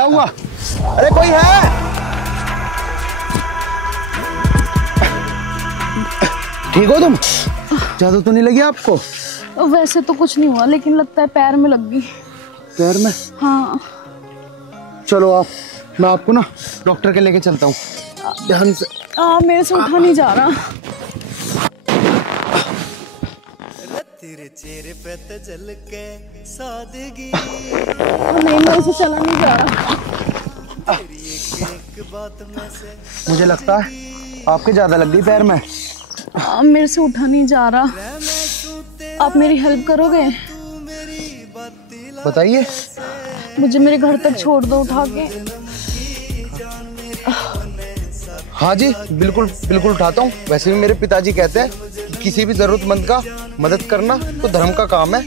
आऊंगा। अरे कोई है? ठीक हो तुम? ज्यादा तो नहीं लगी आपको? वैसे तो कुछ नहीं हुआ, लेकिन लगता है पैर में लग गई। पैर में? हाँ। चलो आप, मैं आपको ना डॉक्टर के लेके चलता हूँ। ध्यान से। मेरे से उठा नहीं जा रहा। तेरे चेहरे पे तजल के सादगी। नहीं, मेरे से चला नहीं जा रहा। एक बात में से मुझे लगता है आपके ज्यादा लग गई पैर में। मेरे से उठा नहीं जा रहा। आप मेरी हेल्प करोगे? बताइए। मुझे मेरे घर तक छोड़ दो उठा के। हाँ जी, बिल्कुल बिल्कुल उठाता हूँ। वैसे भी मेरे पिताजी कहते हैं कि किसी भी जरूरतमंद का मदद करना तो धर्म का काम है।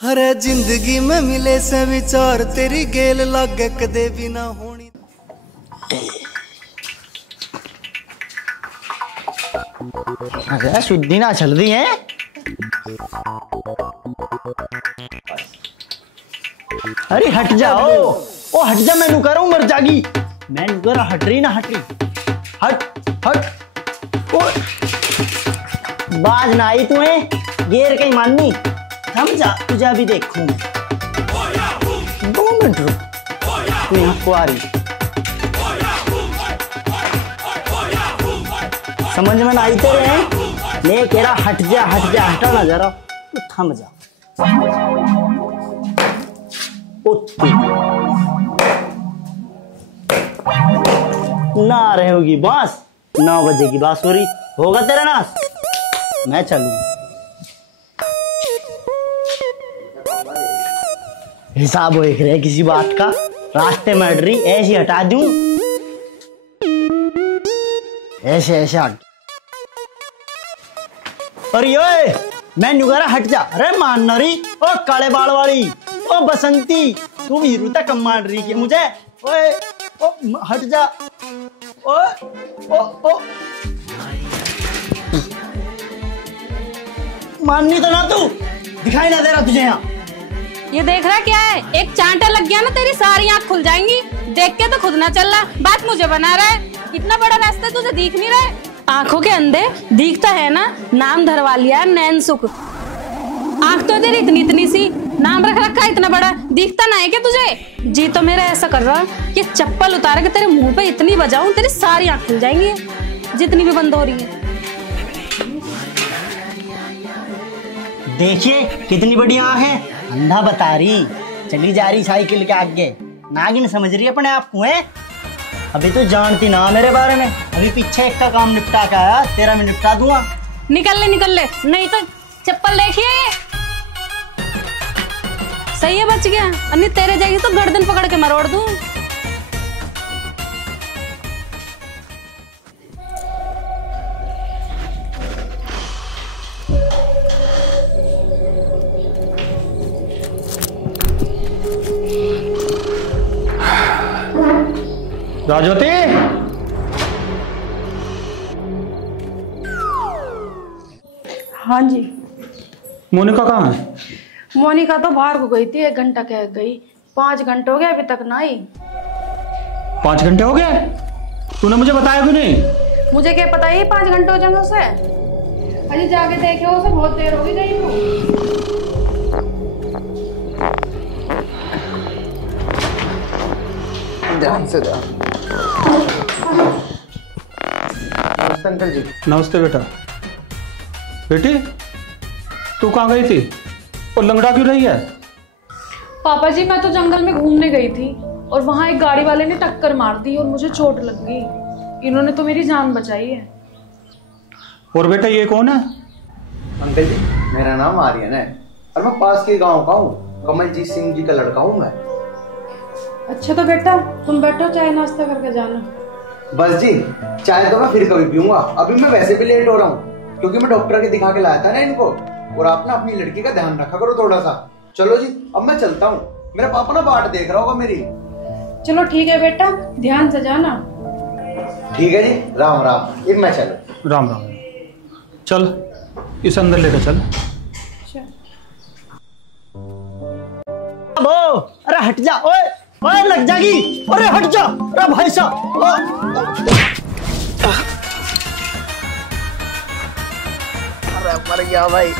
हरे जिंदगी में मिले से विचार तेरी गेल लागे कदे भी ना होनी। अरे शुद्धि ना चल रही है। अरे हट जाओ। ओ हट जा, मैं नुकर हूं, मर जागी। मैं नुकर हट रही ना, हट रही। हट हट। ओ बाज ना आई तुम्हें, गेर कहीं माननी। समझा, तुझे अभी देखूं। 2 मिनट रुक, तू यहाँ को आ रही। समझ में आई तेरे हैं? ले कह रहा हट जा हट जा, हटा ना जरा, तू थम जा। ना रहेगी बांस, 9 बजे की बांसुरी। होगा तेरा नाश, मैं चलूं। हिसाब देख रहे किसी बात का, रास्ते में अड़ रही, ऐसे हटा दूं। ऐसे ऐसे हट। अरे ओए, मैं नुगारा हट जा। अरे मान रही, ओ काले बाल वाली, ओ बसंती, तू हीरू तक कम मान रही है मुझे। ओए ओ हट जा। ओ ओ ओ माननी तो ना तू, दिखाई ना दे रहा तुझे यहाँ। ये देख रहा क्या है? एक चांटा लग गया ना तेरी सारी आँख खुल जाएंगी। देख के तो खुद ना चल रहा, बात मुझे बना रहा है। इतना बड़ा रास्ता तुझे दिख नहीं रहा है? आंखों के अंधे दिखता है ना, नाम धरवा लिया नैन सुख। आंख तो तेरी इतनी इतनी सी, नाम रख रखा इतना बड़ा, दिखता ना है क्या तुझे? जी तो मेरा ऐसा कर रहा कि चप्पल उतार के तेरे मुंह पे इतनी बजाऊं तेरी सारी आँख खुल जाएंगी, जितनी भी बंद हो रही है। देखिए कितनी बड़ी आँख है, अंधा बता रही, चली जा रही साइकिल के आगे। नागिन समझ रही है अपने आप को है। अभी तो जानती ना मेरे बारे में, अभी पीछे एक का काम निपटा के आया, तेरा मैं निपटा दूंगा। निकल ले, नहीं तो चप्पल देखिए। सही है, बच गया। अन्य तेरे जाएगी तो गर्दन पकड़ के मरोड़ दूं। राजवती, हाँ जी। मोनिका कहाँ है? मोनिका तो बाहर को गई थी, 1 घंटा कह गई। 5 घंटे हो गए अभी तक ना आई। 5 घंटे हो गए? तूने मुझे बताया क्यों नहीं? मुझे क्या पता ही 5 घंटे हो जाएंगे उसे। अरे जाके देखे उसे, बहुत देर हो गई को। ध्यान से जा। नमस्ते अंकल जी। नमस्ते बेटा। बेटी तू कहाँ गई थी और लंगड़ा क्यों रही है? पापा जी, मैं तो जंगल में घूमने गई थी और वहां एक गाड़ी वाले ने टक्कर मार दी और मुझे चोट लग गई। इन्होंने तो मेरी जान बचाई है। और बेटा ये कौन है? अंकल जी, मेरा नाम आर्यन है और मैं पास के गांव का हूँ। कमलजीत सिंह जी का लड़का हूँ मैं। अच्छा तो बेटा तुम बैठो, चाय नाश्ता करके जाना। बस जी, चाय तो मैं फिर कभी पीऊंगा। अभी मैं वैसे भी लेट हो रहा हूँ क्योंकि मैं डॉक्टर के दिखा के लाया था ना इनको। और आप ना अपनी लड़की का ध्यान रखा करो थोड़ा सा। चलो जी, अब मैं चलता हूँ, मेरा पापा ना बाट देख रहा होगा मेरी। चलो ठीक है बेटा, ध्यान से जाना। ठीक है जी, राम राम। अब मैं चलूं। राम राम। चल इस अंदर लेकर चल। वो अरे हट जा, ओए ओए लग जाएगी, अरे हट जा, अरे भाई साहब। अरे मर गया भाई।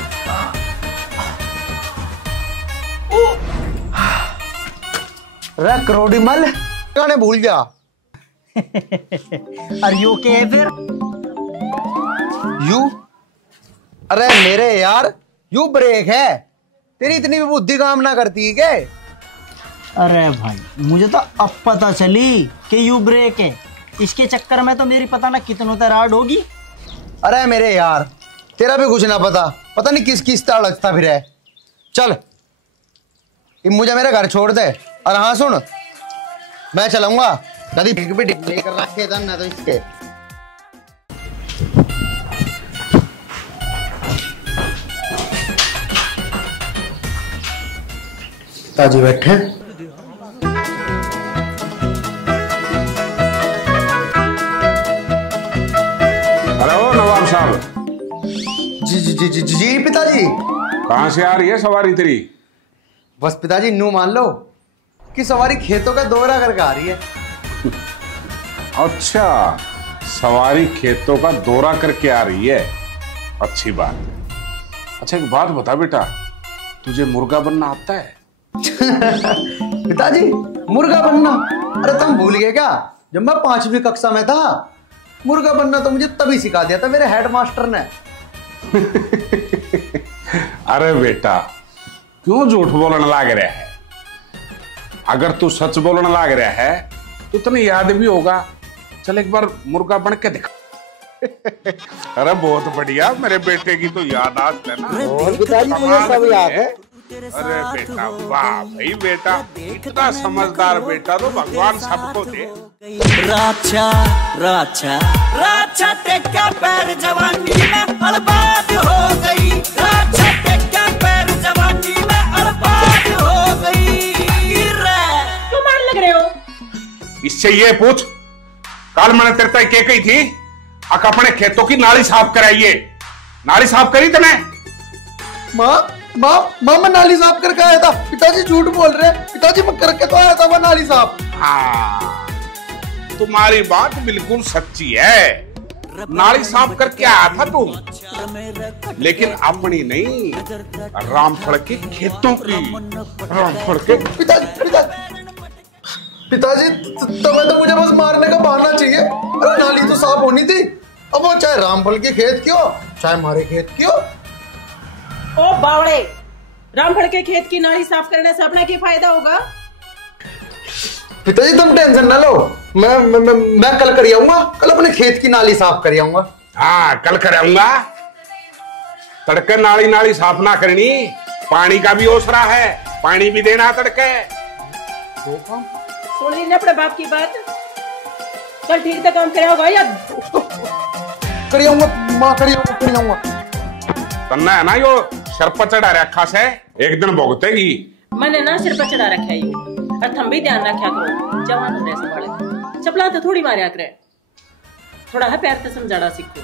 अरे करोड़ी मल गाने भूल गया। अरे यू के फिर यू? अरे मेरे यार, यू ब्रेक है। तेरी इतनी भी बुद्धि काम ना करती है क्या? अरे भाई मुझे तो अब पता चली कि यू ब्रेक है। इसके चक्कर में तो मेरी पता ना कितनों तराड़ होगी। अरे मेरे यार, तेरा भी कुछ ना पता नहीं किस किस तड़कता फिर है। चल मुझे मेरे घर छोड़ दे। और हाँ सुन, मैं चलूंगा, कभी भी लेकर रखे था ना तो इसके। ताजी बैठे। अरे ओ नवाब साहब। जी जी जी जी जी पिताजी। कहाँ से आ रही है सवारी तेरी? बस पिताजी न्यू मान लो कि सवारी खेतों का दौरा करके आ रही है। अच्छा, सवारी खेतों का दौरा करके आ रही है, अच्छी बात है। अच्छा एक बात बता बेटा, तुझे मुर्गा बनना आता है? पिताजी मुर्गा बनना? अरे तुम भूल गए क्या? जब मैं 5वीं कक्षा में था, मुर्गा बनना तो मुझे तभी सिखा दिया था मेरे हेडमास्टर ने। अरे बेटा क्यों झूठ बोलने लाग रहा है? अगर तू सच बोलने लाग रहा है तो तुम्हें याद भी होगा। चल एक बार मुर्गा बन के दिखा। अरे बहुत बढ़िया, मेरे बेटे की तो याद आज है ना। और पिताजी मुझे सब याद है। अरे बेटा वाह भाई, बेटा इतना समझदार बेटा तो भगवान सबको दे। राछा राछा राछा टेका पैर जवानी में बर्बाद हो गई। राछा टेका पैर जवानी में बर्बाद हो गई। क्यों मार लग रहे हो? इससे ये पूछ, कल मैंने तेरे तक क्या कही थी? अक अपने खेतों की नाली साफ कराइए। नाली साफ करी तूने? माँ माँ माँ मैं नाली साफ करके आया था। पिताजी झूठ बोल रहे हैं। पिताजी मैं करके तो आया था वो नाली साफ। हाँ, तुम्हारी बात बिल्कुल सच्ची है। नाली साफ करके आया था तू, लेकिन अपनी नहीं, रामफल के खेतों की। रामफल के पिताजी तुम्हें तो मुझे बस मारने का बहाना चाहिए। अरे नाली तो साफ होनी थी। अब वो चाहे रामफल के खेत की हो, चाहे हमारे खेत की हो। ओ बावड़े, रामफल के खेत की नाली साफ करने से अपना क्या फायदा होगा? पिताजी तुम टेंशन ना लो, मैं कल कर आऊंगा। कल अपने खेत की नाली साफ कर आऊंगा। हाँ कल कराऊंगा। तड़के नाली नाली साफ ना करनी, पानी का भी ओसरा है, पानी भी देना तड़के। सुन ली ना अपने बाप की बात। कल ठीक से काम करे होगा या कर आऊंगा माँ, कर आऊंगा। तन्ना है ना यो सर पर चढ़ा रखा से, एक दिन भुगतेगी। मैंने ना सिर पर चढ़ा रखा है ये, और थम भी ध्यान रखा करो। जवान होने से बड़े चपला तो थोड़ी मारे करे, थोड़ा है प्यार से समझाना सीखो।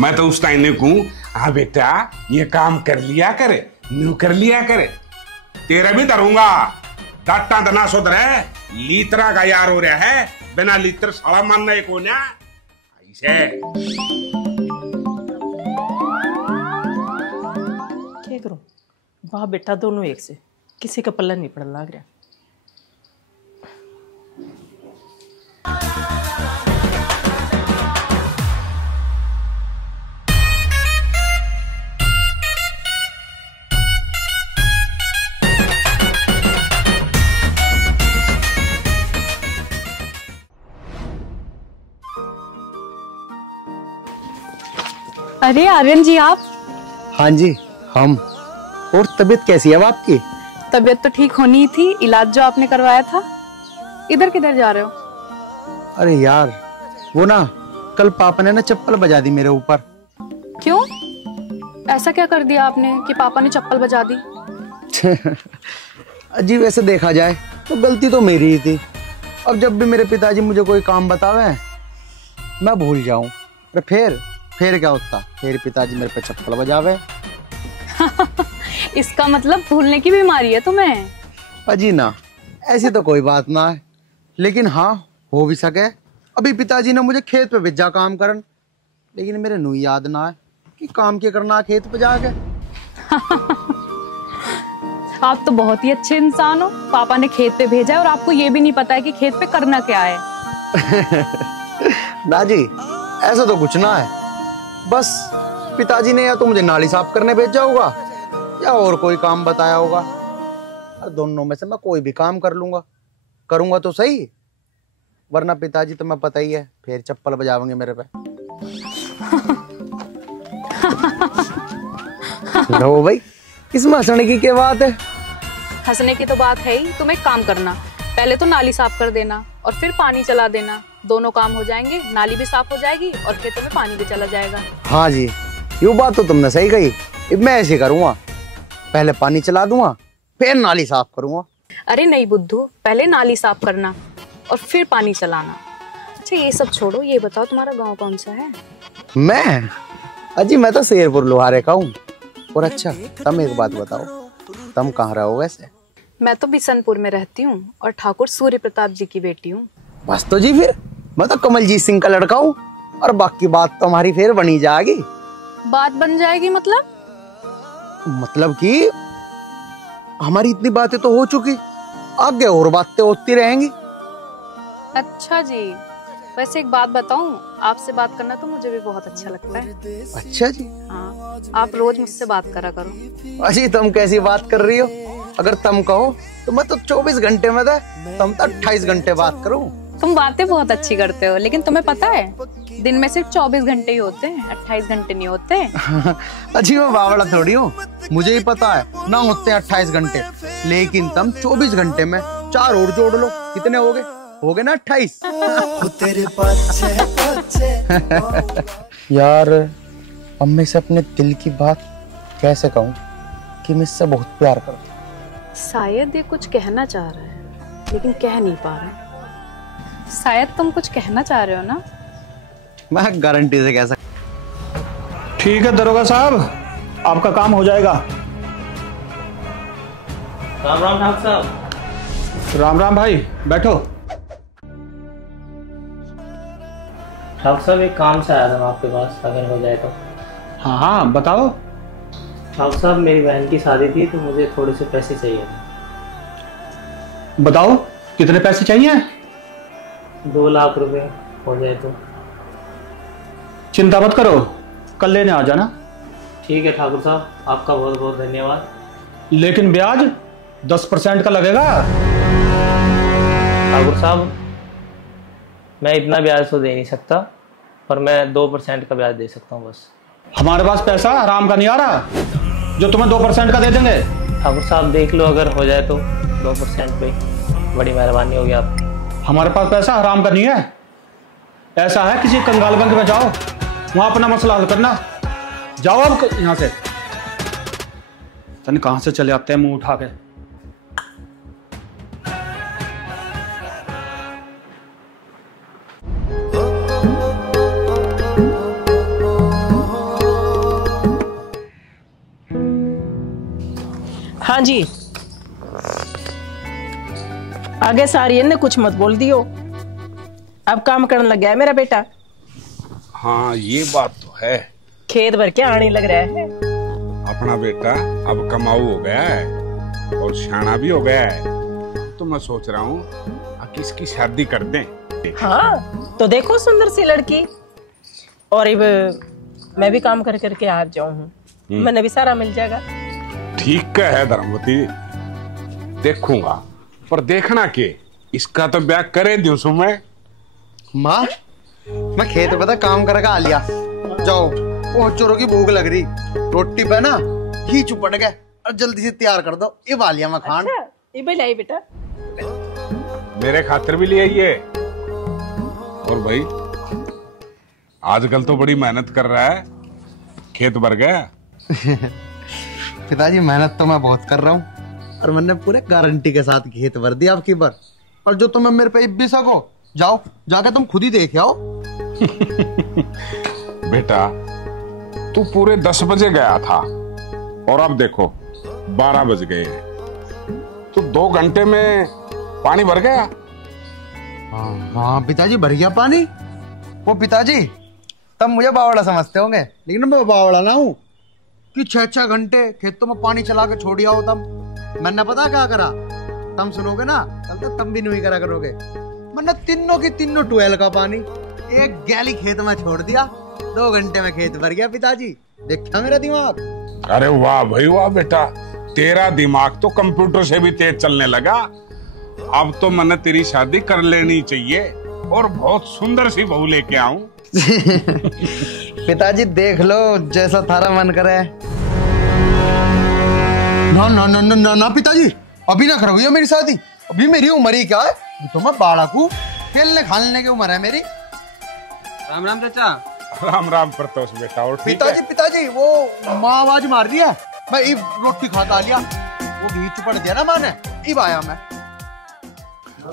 मैं तो उस टाइम कहूं, हाँ बेटा ये काम कर लिया करे, न्यू कर लिया करे। तेरा भी धरूंगा, डाटा दना सुधरे। लीतरा का यार हो रहा है, बिना लीतर साला मानना एक होना ऐसे। क्या करूं, बाप बेटा दोनों एक से, किसी का पल्ला नहीं पड़ लग रहा। अरे आर्यन जी आप? हाँ जी हम। और तबीयत कैसी है अब आपकी? तबीयत तो ठीक होनी ही थी, इलाज जो आपने करवाया था। इधर किधर जा रहे हो? अरे यार वो ना, कल पापा ने ना चप्पल बजा दी मेरे ऊपर। क्यों? ऐसा क्या कर दिया आपने कि पापा ने चप्पल बजा दी? अजी वैसे देखा जाए तो गलती तो मेरी ही थी। अब जब भी मेरे पिताजी मुझे कोई काम बतावे मैं भूल जाऊं, फिर क्या होता, फिर पिताजी मेरे पे चप्पल बजावे। इसका मतलब भूलने की बीमारी है तुम्हें? अजी ना, ऐसी तो कोई बात ना है, लेकिन हाँ हो भी सके। अभी पिताजी ने मुझे खेत पे भेजा काम करन, लेकिन मेरे नू याद ना है कि काम क्या करना है खेत पे जाके। आप तो बहुत ही अच्छे इंसान हो। पापा ने खेत पे भेजा है और आपको ये भी नहीं पता है कि खेत पे करना क्या है। ना जी, ऐसा तो कुछ ना है, बस पिताजी ने या तो मुझे नाली साफ करने भेजा होगा या और कोई काम बताया होगा। दोनों में से मैं कोई भी काम कर लूंगा, करूंगा तो सही, वरना पिताजी तो मैं पता ही है फिर चप्पल बजावेंगे मेरे पे। लो भाई, इसमें हंसने की क्या बात है? हंसने की तो बात है ही। तुम एक काम करना, पहले तो नाली साफ कर देना और फिर पानी चला देना। दोनों काम हो जाएंगे, नाली भी साफ हो जाएगी और खेतों में पानी भी चला जाएगा। हाँ जी, ये बात तो तुमने सही कही। अब मैं ऐसे करूंगा, पहले पानी चला दूंगा फिर नाली साफ करूंगा। अरे नहीं बुद्धू, पहले नाली साफ करना और फिर पानी चलाना। अच्छा ये सब छोड़ो, ये बताओ तुम्हारा गांव कौन सा है? मैं अजी मैं तो शेरपुर लोहारे का हूँ। और अच्छा तुम एक बात बताओ, तुम कहाँ रहो वैसे? मैं तो बिशनपुर में रहती हूँ और ठाकुर सूर्य प्रताप जी की बेटी हूँ। बस तो जी, फिर मैं तो कमलजीत सिंह का लड़का हूँ और बाकी बात तो हमारी फिर बनी जाएगी। बात बन जाएगी मतलब? मतलब कि हमारी इतनी बातें तो हो चुकी, आगे और बातें होती रहेंगी। अच्छा जी, वैसे एक बात बताऊं, आपसे बात करना तो मुझे भी बहुत अच्छा लगता है। अच्छा जी? हाँ, आप रोज मुझसे बात करा करो। अजी तुम कैसी बात कर रही हो? अगर तुम कहो तो मैं तो 24 घंटे में था, तुम तो 28 घंटे बात करूं। तुम बातें बहुत अच्छी करते हो, लेकिन तुम्हें पता है दिन में सिर्फ 24 घंटे ही होते हैं, 28 घंटे नहीं होते। अजी मैं बावड़ा थोड़ी हूँ, मुझे ही पता है ना होते हैं 28 घंटे, लेकिन तुम 24 घंटे में 4 और जोड़ लो, कितने हो गए ना 28। यार अब मैं इसे अपने दिल की बात कैसे कहूँ कि मैं इससे बहुत प्यार करता हूँ। शायद ये कुछ कहना चाह रहा है लेकिन कह नहीं पा रहा। शायद तुम कुछ कहना चाह रहे हो ना? मैं गारंटी से कह सकता। ठीक है दरोगा साहब, आपका काम हो जाएगा। राम राम ठाकुर साहब। राम राम भाई, बैठो। ठाकुर साहब एक काम से आया था मैं आपके पास, अगर हो जाए तो। हाँ हाँ बताओ। ठाकुर साहब मेरी बहन की शादी थी तो मुझे थोड़े से पैसे चाहिए थे। बताओ कितने पैसे चाहिए? 2 लाख रुपए हो जाए तो। चिंता मत करो, कल लेने आ जाना। ठीक है ठाकुर साहब, आपका बहुत बहुत धन्यवाद। लेकिन ब्याज 10% का लगेगा। ठाकुर साहब मैं इतना ब्याज तो दे नहीं सकता, पर मैं 2% का ब्याज दे सकता हूँ बस। हमारे पास पैसा आराम का नहीं आ रहा जो तुम्हें 2% का दे देंगे। ठाकुर साहब देख लो, अगर हो जाए तो 2% पे, बड़ी मेहरबानी होगी आपकी। हमारे पास पैसा हराम का नहीं है। ऐसा है किसी कंगाल बैंक में जाओ, वहां अपना मसला हल करना। जाओ अब यहाँ से। तने कहां से चले आते हैं मुंह उठा के। हाँ जी, आगे सारी ने कुछ मत बोल दियो, अब काम करने लग गया है मेरा बेटा। हाँ ये बात तो है, खेत भर के आने लग रहा है। अपना बेटा अब कमाऊ हो गया है और शाना भी हो गया है, तो मैं सोच रहा हूँ कि इसकी शादी कर दें। हाँ तो देखो सुंदर सी लड़की, और अब मैं भी काम कर करके आ जाऊँ हूँ, मैंने भी सारा मिल जाएगा। ठीक है धर्मवती, देखूंगा, पर देखना के इसका तो ब्याह करे दूं सुमे। माँ मैं खेत पे था काम करके आ लिया, जाओ वो चोरों की भूख लग रही, रोटी पे ना घी चुपड़ गए और जल्दी से तैयार कर दो, ये वालिया मैं खान। अच्छा, ये भी लाई बेटा, मेरे खातिर भी ले आइए। और भाई आजकल तो बड़ी मेहनत कर रहा है, खेत भर गया, पिताजी मेहनत तो मैं बहुत कर रहा हूँ और मैंने पूरे गारंटी के साथ खेत भर दिया आपकी बार, पर जो तुम्हें मेरे पे भी सको, जाओ जाके तुम खुद ही देख आओ। बेटा तू पूरे 10 बजे गया था और अब देखो 12 बज गए हैं, तो 2 घंटे में पानी भर गया। हाँ पिताजी भर गया पानी। वो पिताजी तब मुझे बावड़ा समझते होंगे, लेकिन मैं बावड़ा ना हूँ कि 6-6 घंटे खेतों में पानी चला के छोड़ आओ। तब मैंने पता क्या करा, तुम सुनोगे ना कल तक तुम भी नहीं करा करोगे। मैंने तीनों की तीनों ट्वेल का पानी एक गैली खेत में छोड़ दिया, 2 घंटे में खेत भर गया। पिताजी देखा मेरा दिमाग। अरे वाह भाई वाह बेटा, तेरा दिमाग तो कंप्यूटर से भी तेज चलने लगा। अब तो मैंने तेरी शादी कर लेनी चाहिए और बहुत सुंदर सी बहू लेके आऊं। पिताजी देख लो जैसा थारा मन करे। ना ना ना ना ना, ना पिताजी अभी ना करोगे मेरी शादी, अभी मेरी उम्र ही क्या है, तो मैं बाड़ाकू खेलने खालने की उम्र है मेरी। राम राम चाचा। राम राम प्रतोष बेटा। और पिताजी पिताजी वो माँ आवाज मार रही है, मैं रोटी खाता लिया, वो भी चुपड़ दिया ना माँ ने, इब आया मैं।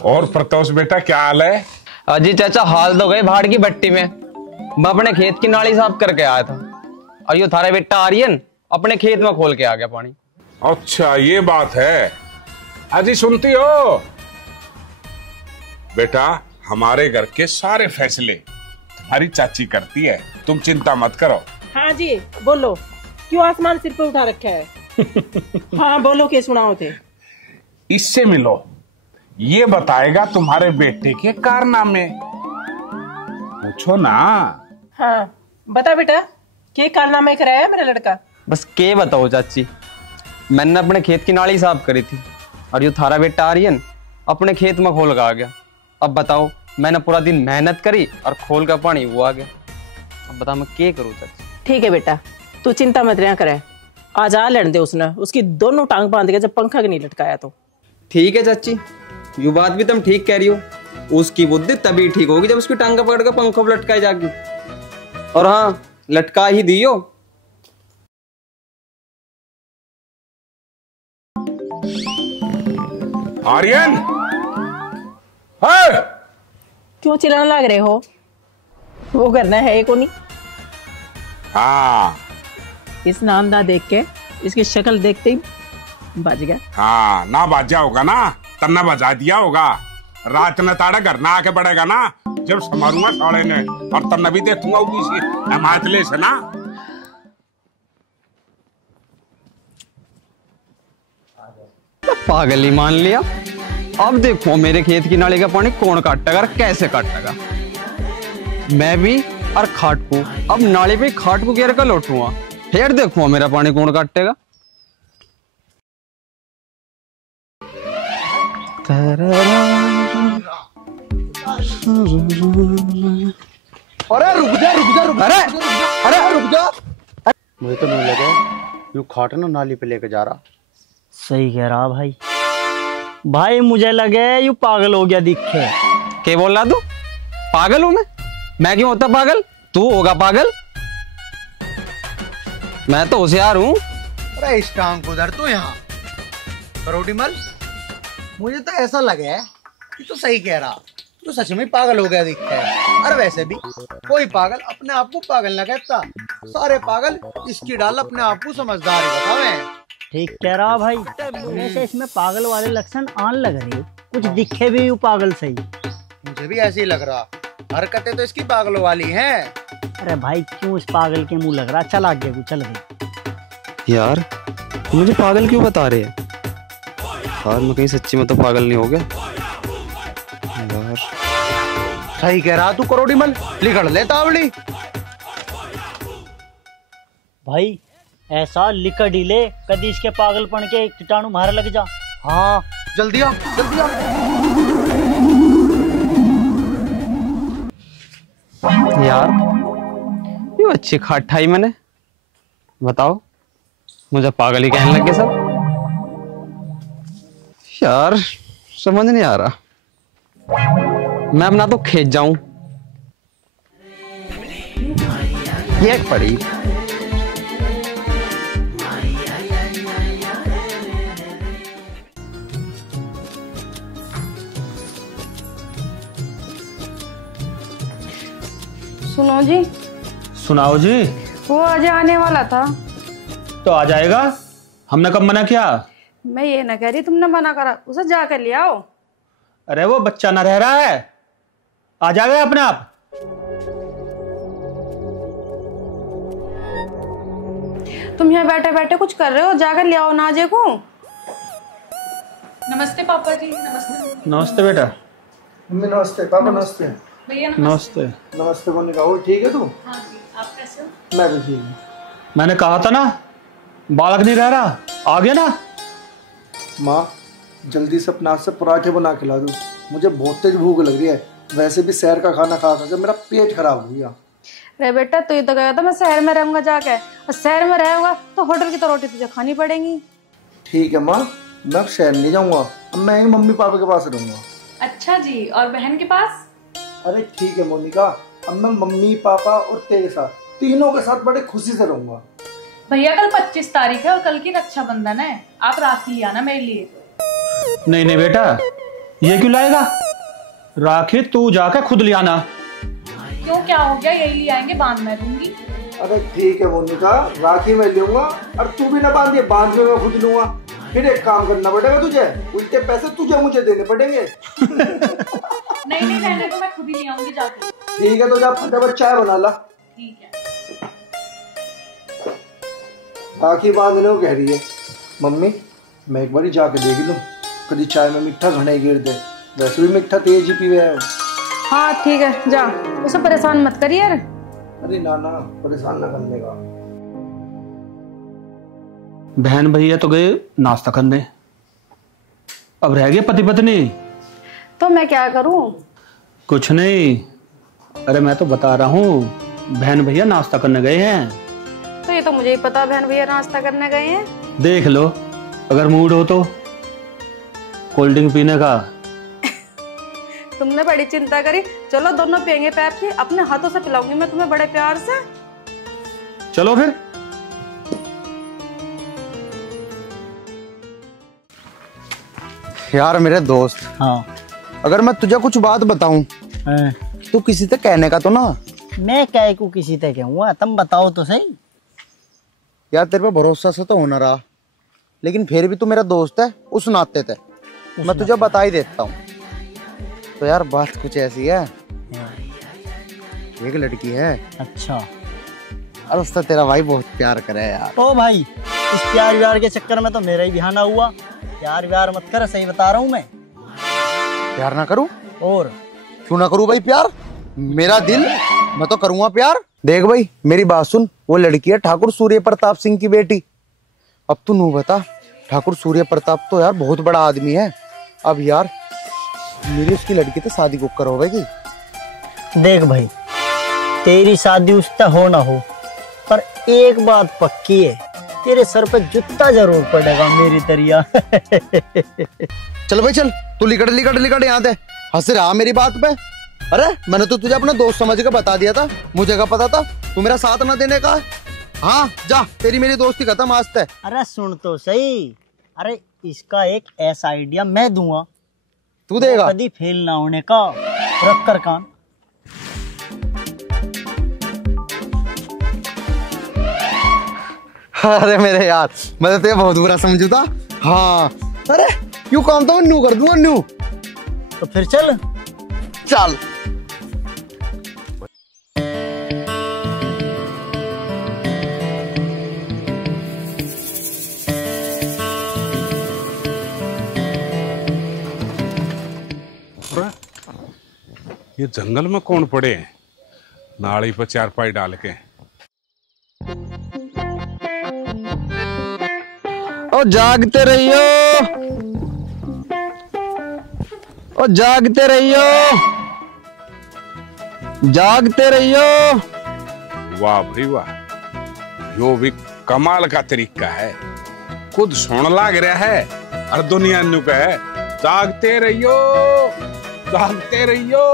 और प्रतोष बेटा क्या हाल है? अजी चाचा हाल तो गए भाड़ की भट्टी में, मैं अपने खेत की नाली साफ करके आया था और यो थारा बेटा आर्यन अपने खेत में खोल के आ गया पानी। अच्छा ये बात है। अजी सुनती हो बेटा, हमारे घर के सारे फैसले तुम्हारी चाची करती है, तुम चिंता मत करो। हाँ जी बोलो, क्यों आसमान सिर पे उठा रखा है? हाँ बोलो, क्या सुनाओ थे? इससे मिलो, ये बताएगा तुम्हारे बेटे के कारनामे। पूछो ना। हाँ बता बेटा, क्या कारनामे कराया मेरा लड़का? बस के बताओ चाची, मैंने अपने खेत की नाली साफ करी थी और यो थारा बेटा आर्यन अपने खेत में खोल के आ गया। अब बताओ, मैंने पूरा दिन मेहनत करी और खोल का पानी वो आ गया। अब बता मैं क्या करूँ चाची? ठीक है बेटा, तू चिंता मत रहा करे, आज आ लेने दे उसने, उसकी दोनों टांग बांध के जब पंखा नहीं लटकाया तो। ठीक है चाची, ये बात भी तुम ठीक कह रही हो, उसकी बुद्धि तभी ठीक होगी जब उसकी टांग पकड़ कर पंखों पर लटकाई जाएगी। और हाँ, लटका ही दियो। आर्यन, क्यों चिल्लाने लग रहे हो? वो करना है को नहीं? हाँ इस नामदा देख के, इसकी शक्ल देखते ही बज गया। हाँ ना बाजा होगा ना, तन्ना बजा दिया होगा। रात ने ताड़ा घर ना आके पड़ेगा ना, जब समारूंगा साड़े ने, और तन्ना भी देखूंगा हिमाचले से ना। पागल ही मान लिया। अब देखो मेरे खेत की नाली का पानी कौन काटेगा और कैसे काटेगा। मैं भी और खाटकू अब नाली पे खाटकू घेर कर लौटूंगा, फिर देखो मेरा पानी कौन काटेगा। अरे रुक जा रुक जा रुक जा, अरे अरे रुक जा। मुझे तो नहीं लगा यू खाट ना नाली पे लेके जा रहा। सही कह रहा भाई। भाई मुझे लगे यू पागल हो गया दिखे। क्या बोल रहा तू? पागल हूं मैं क्यों होता पागल? तू होगा पागल, मैं तो होशियार हूँ। अरे इस टांग को धर तू यहाँ करोटी मल। मुझे तो ऐसा लगे कि तू सही कह रहा, तू सच में पागल हो गया दिखता है। अरे वैसे भी कोई पागल अपने आप को पागल ना कहता, सारे पागल इसकी डाल अपने आप को समझदार ही बतावे। ठीक कह रहा भाई, वैसे इसमें पागल वाले लक्षण आन लग रहे, कुछ दिखे भी यू पागल सही। मुझे भी ऐसे ही लग रहा, हरकतें तो इसकी पागलों वाली हैं। अरे भाई क्यों इस पागल के मुंह लग रहा, चल आगे को चल भाई। यार मुझे पागल क्यों बता रहे हैं? यार मैं कहीं सच्ची में तो पागल नहीं हो गया यार। सही कह रहा तू करोड़ी मल, लिखड़ ले तावड़ी। भाई ऐसा लिकड़ ही ले, कदी इसके पागलपन के कीटाणु मार लग जा। हाँ जल्दी आ जल्दी आ। यार ये अच्छी खाट ठाई मैंने, बताओ मुझे पागल ही कहने लगे सब। यार समझ नहीं आ रहा, मैं अपना तो खेत जाऊं। ये पड़ी सुनो जी। सुनाओ जी। वो आज आने वाला था। तो आ जाएगा, हमने कब मना किया? मैं ये ना कह रही तुमने मना करा, उसे जाकर ले आओ। अरे वो बच्चा ना रह रहा है, आ जाएगा अपने आप। तुम यहाँ बैठे बैठे कुछ कर रहे हो, जाकर ले आओ नाजे को। नमस्ते पापा जी। नमस्ते। नमस्ते बेटा। मम्मी नमस्ते, पापा नमस्ते। भैया नमस्ते। नमस्ते बोलने का। ठीक है तू? हाँ जी, आप कैसे हो? मैं भी ठीक हूँ। मैंने कहा था ना बालक नहीं रह रहा, आ गया ना। माँ जल्दी से अपना से पराठे बना के ला दो, मुझे बहुत तेज भूख लग रही है। वैसे भी शहर का खाना खा कर मेरा पेट खराब हो गया। अरे बेटा तू तो गया था मैं शहर में रहूंगा जाके, और शहर में रहेगा तो होटल की तो रोटी तुझे खानी पड़ेगी। ठीक है माँ, मैं अब शहर नहीं जाऊंगा, अब मैं ही मम्मी पापा के पास रहूंगा। अच्छा जी, और बहन के पास? अरे ठीक है मोनिका, अब मैं मम्मी पापा और तेरे साथ, तीनों के साथ बड़े खुशी से रहूंगा। भैया कल 25 तारीख है और कल की रक्षाबंधन है, आप राखी ले आना मेरे लिए। नहीं नहीं बेटा, ये क्यों लाएगा? राखी तू जाके खुद ले आना। क्यों, क्या हो गया? यही ले आएंगे, बांध मैं दूंगी। अरे ठीक है मोनिका, राखी मैं लूंगा और तू भी ना बांधिए, बांध के मैं खुद लूंगा। फिर एक काम करना पड़ेगा तुझे, उल्टे पैसे तुझे मुझे देने पड़ेंगे। नहीं नहीं रहने दो, मैं खुद ही ले आऊंगी जाके। ठीक है तो जा फटाफट चाय बना ला। ठीक है। राखी बांधने को कह रही है मम्मी, मैं एक बार जाके देख लूं, कभी चाय में मिठा घना ही गिर दे, वैसे भी मिठा तेज ही पीवे है। हाँ ठीक है जा, उसे परेशान मत करिए यार। अरे नाना परेशान ना करने का। बहन भैया तो गए नाश्ता करने, अब रह गए पति पत्नी। तो मैं क्या करूं? कुछ नहीं, अरे मैं तो बता रहा हूँ, बहन भैया नाश्ता करने गए हैं। तो ये तो मुझे ही पता, बहन भैया नाश्ता करने गए हैं। देख लो, अगर मूड हो तो कोल्ड ड्रिंक पीने का। तुमने बड़ी चिंता करी, चलो दोनों पियेंगे पेप्सी, अपने हाथों से पिलाऊंगी मैं तुम्हें बड़े प्यार से। चलो फिर। यार मेरे दोस्त, हाँ अगर मैं तुझे कुछ बात बताऊं तो किसी से कहने का तो ना। मैं क्या को किसी से कहूँगा, तुम बताओ तो सही। यार तेरे पे भरोसा से तो होना रहा, लेकिन फिर भी तू मेरा दोस्त है उस नाते थे, मैं तुझे बता ही देता हूँ। तो यार बात कुछ ऐसी है, एक लड़की है। अच्छा। और उससे तेरा भाई बहुत प्यार करे यार। ओ भाई, इस प्यार व्यार के चक्कर में तो मेरा ही बहाना हुआ। प्यार व्यार मत कर, सही बता रहा हूँ मैं। प्यार ना करूं? और क्यों ना करूं भाई प्यार, मेरा दिल, मैं तो करूंगा प्यार। देख भाई मेरी बात सुन, वो लड़की है ठाकुर सूर्य प्रताप सिंह की बेटी। अब तू नू बता, ठाकुर सूर्य प्रताप तो यार बहुत बड़ा आदमी है। अब यार मेरी उसकी लड़की तो शादी को करोगे। देख भाई, तेरी शादी उससे हो ना हो, पर एक बात पक्की है, तेरे सर पे जूता जरूर पड़ेगा मेरी तरिया। चल भाई चल, तू लिकट लिकट लिकट यहाँ से हंस रहा मेरी बात पे। अरे मैंने तो तुझे अपना दोस्त समझ के बता दिया था, मुझे क्या पता था तू मेरा साथ ना देने का। हाँ जा, तेरी मेरी दोस्ती खत्म आज तक। अरे सुन तो सही, अरे इसका एक ऐसा आइडिया मैं दूंगा, तू देगा? कभी फेल ना होने का, रख कर कान। अरे मेरे यार, मैं तो तेरे बहुत बुरा समझू था। हाँ अरे क्यों काम तो न्यू कर दूंगा, न्यू। तो फिर चल चल। ये जंगल में कौन पड़े हैं, नाली पर चारपाई डाल के। ओ जागते रहियो, ओ जागते रहियो, जागते रहियो। वाह भाई वाह, यो भी कमाल का तरीका है, खुद सुन लाग रहा है और दुनिया नु का है। जागते रहियो, जागते रहियो।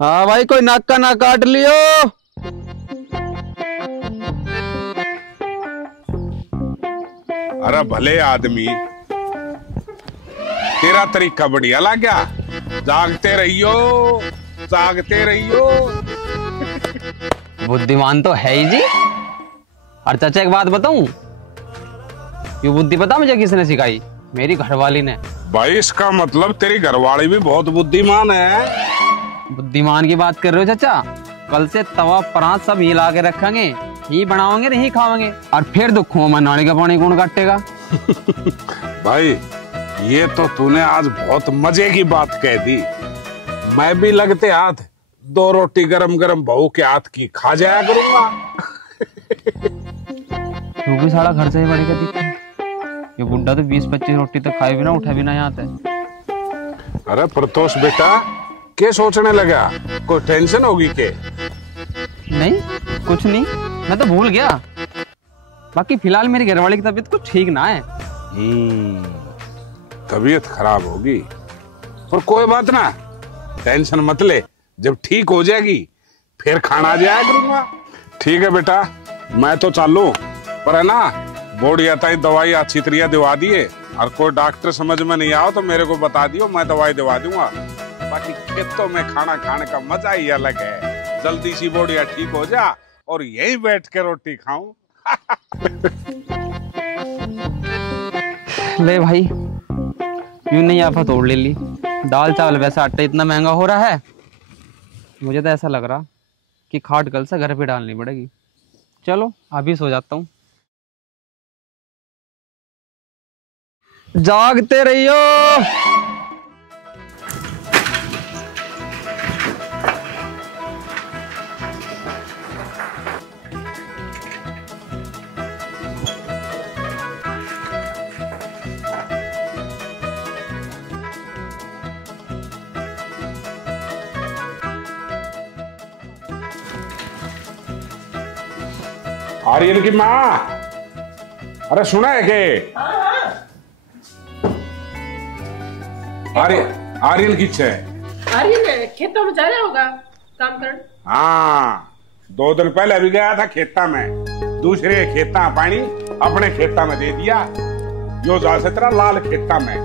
हाँ भाई, कोई नाक का ना काट लियो। अरे भले आदमी, तेरा तरीका बढ़िया लग गया। जागते रहियो, जागते रहियो। बुद्धिमान तो है ही जी। और चाचा एक बात बताऊं, ये बुद्धि पता मुझे किसने सिखाई? मेरी घरवाली ने। भाई इसका मतलब तेरी घरवाली भी बहुत बुद्धिमान है। बुद्धिमान की बात कर रहे हो चाचा? कल से तवा परात सब हिला के रखेंगे, ही बनाओगे नहीं खाओगे, और फिर दुखों में नाली का पानी कौन काटेगा? भाई ये तो तूने आज बहुत मजे की बात कह दी। मैं भी लगते हाथ 2 रोटी गरम गरम बहू के हाथ की खा जाया करूंगा। तू भी साला घर से ही बढ़ेगा दिखता है। ये बुड्ढा तो 20-25 रोटी तक खाए बिना उठा बिना यहाँ आता है। अरे प्रतोष बेटा, क्या सोचने लगा? कोई टेंशन होगी के? नहीं कुछ नहीं, मैं तो भूल गया। बाकी फिलहाल मेरी घरवाली की तबीयत कुछ ठीक ना है। तबीयत खराब होगी, पर कोई बात ना, टेंशन मत ले। जब ठीक हो जाएगी फिर खाना जाया करूंगा। ठीक है बेटा, मैं तो चालू, पर है ना बोर्डिया ताई दवाई अच्छी तरह दिवा दिए, और कोई डॉक्टर समझ में नहीं आओ तो मेरे को बता दियो, मैं दवाई दिवा दूंगा। बाकी खेतों में खाना खाने का मजा ही अलग है। जल्दी सी बोर्डिया ठीक हो जा और यहीं बैठ के रोटी खाऊं। ले भाई, यूं नहीं आफत तोड़ ले ली। दाल चावल वैसा आटा इतना महंगा हो रहा है, मुझे तो ऐसा लग रहा कि खाट कल से घर पे डालनी पड़ेगी। चलो अभी सो जाता हूँ। जागते रहियो। आर्यन की माँ, अरे सुना है के? आर्यन किच्छे है? आर्यन खेतों में जा रहा होगा काम कर। हाँ, 2 दिन पहले भी गया था खेता में, दूसरे खेता पानी अपने खेता में दे दिया। यो जा से तेरा लाल खेता में।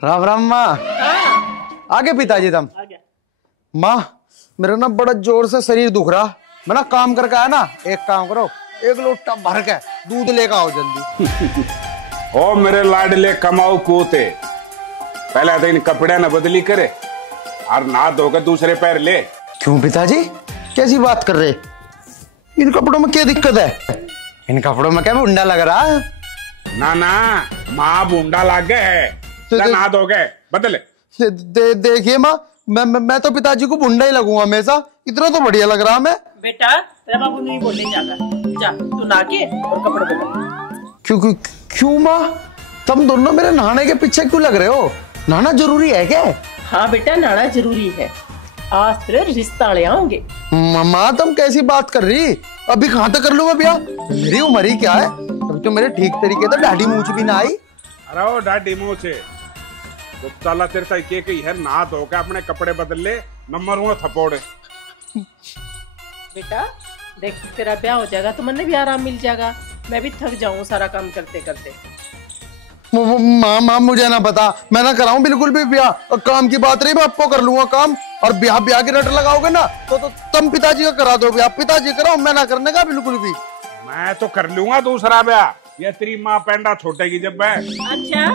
राम राम माँ। आगे पिताजी तुम? माँ मेरा ना बड़ा जोर से शरीर दुख रहा, मैं ना काम करके आया ना। एक काम करो, 1 लोटा भर के दूध लेकर आओ जल्दी। ओ मेरे लाडले कमाऊ कोते, पहले तो इन कपड़े न बदली करे और नहा धोकर दूसरे पैर ले। क्यों पिताजी, कैसी बात कर रहे? इन कपड़ों में क्या दिक्कत है? इन कपड़ों में क्या बुंडा लग रहा है? ना ना, माँ बुंडा लग गए है, नहा धोगे बदले। देखिए माँ, मैं तो पिताजी को बुंडा ही लगूंगा हमेशा। इतना तो बढ़िया लग रहा मैं। बेटा तेरा बाबू नहीं बोलने जागा, जा तू नहा के और कपड़े बदल। क्यों माँ, तुम दोनों मेरे नहाने के पीछे क्यों लग रहे हो? नहाना जरूरी है क्या? हाँ बेटा नहाना जरूरी है, आज तेरे रिश्ता ले आओगे। माँ तुम कैसी बात कर रही? अभी कहाँ तक कर लूंगा ब्याह? मेरी उम्र ही क्या है? अभी तो मेरे ठीक तरीके से दाढ़ी मूछ भी ना आई। अरे वो दाढ़ी मूछ तो चला तेरे तक के है, नहा धो के अपने कपड़े बदल ले, नंबर हुआ थपोड़े। बेटा देख तेरा ब्याह हो जाएगा तो मन भी आराम मिल जाएगा, मैं भी थक जाऊँ सारा काम करते करते। माँ मुझे ना पता, मैं ना कराऊं बिल्कुल भी ब्याह। और काम की बात रही, मैं आपको कर लूंगा काम। और ब्याह की रट लगाओगे ना तो तुम पिताजी का करा दो ब्याह। पिताजी कराओ, मैं ना करने का बिल्कुल भी। मैं तो कर लूंगा दूसरा ब्याह, ये तेरी माँ पेंडा छोटेगी जब मैं। अच्छा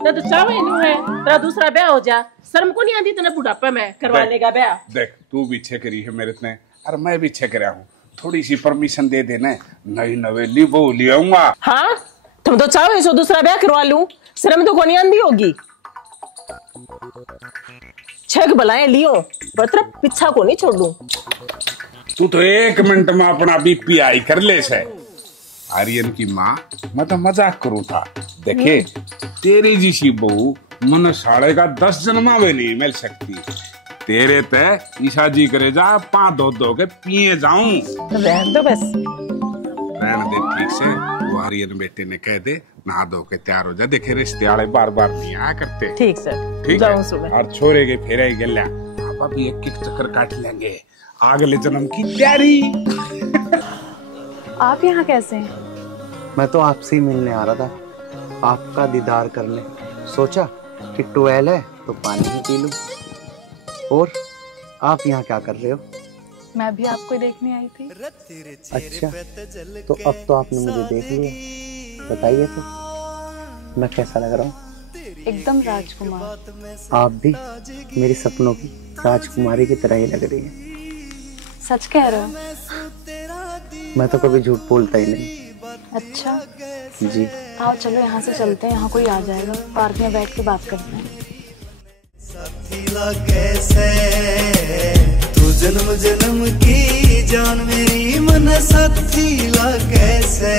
तो चावल है तेरा दूसरा ब्याह हो जा, शर्म को नहीं आती तेरे बुढ़ापे में करवा लेगा ब्याह। देख तू भी छे करी है मेरे इतने, और मैं भी छे कराया हूँ, थोड़ी सी परमिशन दे देना, नई नवेली वो ले आऊंगा। हाँ तुम तो चाहो इसो दूसरा ब्याह करवा लूं, शर्म तो कोनी आंदी होगी। 6 बुलाए लियो पर तेरा पीछा को नहीं छोड़ दूं। तू तो 1 मिनट में अपना बीपी हाई कर ले से। आर्यन की माँ, मैं तो मजाक करूँ था। देखे तेरी जैसी बहू मन साढ़े का 10 जन्मा में नहीं मिल सकती। तेरे तय ईशा जी करे जा 5 धो के पिए जाऊं। रहने दो बस, रहने दे ठीक से। वो आर्यन बेटे ने कह दे नहा धो के तैयार हो जा, देखे रिश्ते वाले बार बार नहीं आया करते। ठीक सर, ठीक जाऊं है सुबह। और छोरे के फेरे गल्या आप भी एक चक्कर काट लेंगे, अगले जन्म की तैयारी। आप यहाँ कैसे हैं? मैं तो आपसे ही मिलने आ रहा था, आपका दीदार करने। सोचा कि ट्वेल है तो पानी ही पी लूं। और आप यहाँ क्या कर रहे हो? मैं भी आपको ही देखने आई थी। अच्छा, तो अब तो आपने मुझे देख लिया। बताइए तो मैं कैसा लग रहा हूँ? एकदम राजकुमार। आप भी मेरे सपनों की राजकुमारी की तरह ही लग रही है। सच कह रहे हो? मैं तो कभी झूठ बोलता ही नहीं। अच्छा जी। आओ चलो यहाँ से चलते हैं, यहाँ कोई आ जाएगा, पार्क में बैठ के बात करते हैं। तू जन्म जन्म की जान मेरी मन साथी लागे से।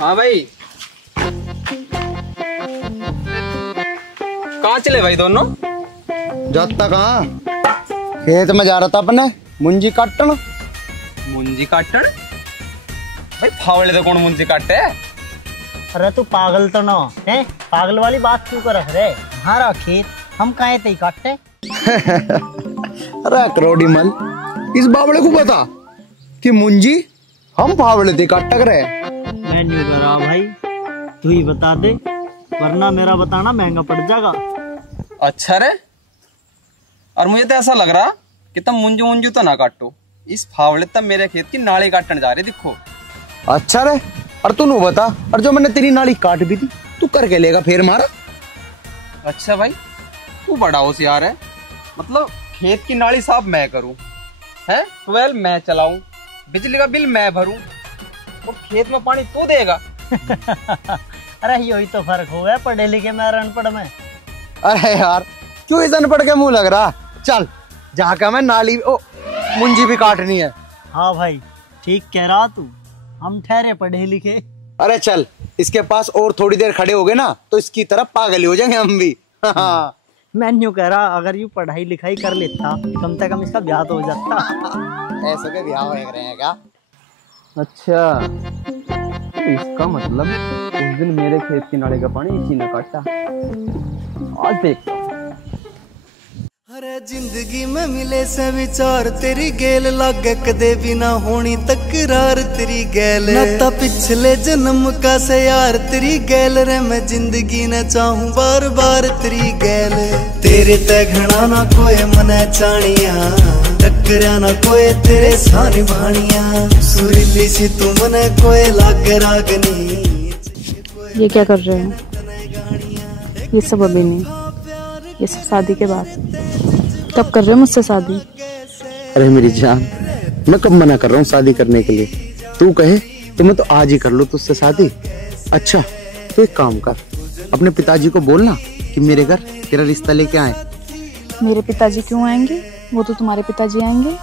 हाँ भाई, कहाँ चले भाई दोनों? जाता कहाँ? खेत में जा रहा था अपने मुंजी काटन। मुंजी काटन? भाई फावड़े तो कौन मुंजी काटे? अरे तू पागल तो ना है? पागल वाली बात क्यों कर रहे? हमारा खेत हम काहे ते काटते? अरे करोड़ी मल, इस बावड़े को बता कि मुंजी हम फावड़े ते काट रहे। मैं न्यू करा भाई, तू ही बता दे, वरना मेरा बताना महंगा पड़ जाएगा। अच्छा रे, और मुझे तो ऐसा लग रहा कि तुम मुंजू मुंजू तो ना काटो, इस फावड़े तब मेरे खेत की नाली काटने जा रहे दिखो। अच्छा रे, और तू नु बता, और जो मैंने तेरी नाली काट भी थी तू करके लेगा फिर मारा? अच्छा भाई, तू बड़ा होशियार है। मतलब खेत की नाली साफ मैं करूं, है ट्वेल मैं चलाऊं, बिजली का बिल मैं भरूं, और खेत में पानी तो देगा। अरे यही तो फर्क हो गया पढ़े लिखे में और अनपढ़ में। अरे यार, क्यों इस अनपढ़ के मुंह लग रहा? चल, जहाँ का मैं नाली मुंजी भी काटनी है। हाँ भाई, ठीक कह रहा तू, हम ठहरे पढ़े लिखे। अरे चल, इसके पास और थोड़ी देर खड़े हो गए ना तो इसकी तरफ पागल हो जाएंगे हम भी। मैं यूँ कह रहा, अगर यूँ पढ़ाई लिखाई कर लेता कम से कम इसका ब्याह तो हो जाता। ऐसे के ब्याह हो रहे हैं क्या? अच्छा, तो इसका मतलब उस दिन मेरे खेत की नाली का पानी इसी ने काटा। आज देखता हूं। अरे जिंदगी में मिले से विचार तेरी गेल लागे कदे भी ना होनी तकरार तेरी गेल। नाता पिछले जन्म का से यार तेरी गेल रे, मैं जिंदगी न चाहूं बार बार तेरी गेल। तेरे ते घना ना कोई मने चाणिया, टकरा ना कोई तेरे सानी भाणिया, सुरीली सी तू मने कोई लाग रागनी। ये क्या कर रहे हो? ये सब अभी नहीं, ये सब शादी के बाद। कब कर रहे हो मुझसे शादी? अरे मेरी जान, मैं कब मना कर रहा हूँ शादी करने के लिए? तू कहे तो मैं तो आज ही कर लूँ तुझसे शादी। अच्छा, तो एक काम कर, अपने पिताजी को बोलना कि मेरे घर तेरा रिश्ता लेके आए। मेरे पिताजी क्यों आएंगे? वो तो तुम्हारे पिताजी आएंगे।